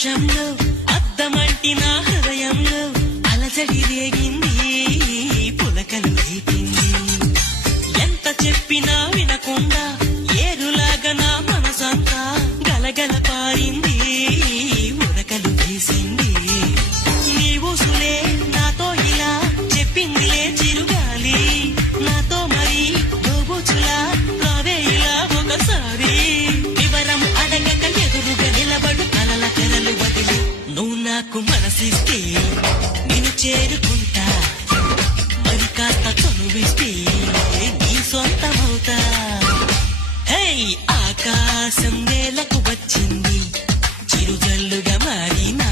ఆకాశంలో అద్దమంటి నా హృదయంలో అలజడి రేగింది, పులకలు రేపింది. ఎంత చెప్పినా వినకుండా ఏరులాగా నా మనసంతా గలగల పారింది, ఉరకలు వేసింది. నీ ఊసులే నాతో ఇలా చెప్పిందిలే చిరుగాలి, నాతో మరి దోబుచులా రావే ఇలా ఒకసారి. వివరం అడగక ఎదురుగా నిలబడు కలల తెరలు వదిలి, నువ్వు నాకు మనసిస్తే నేను చేరుకుంటా, మరి కాస్త చనువిస్తే నీ సొంతమవుతా. హే ఆకాశం నేలకు వచ్చింది, చిరుజల్లుగా మారినా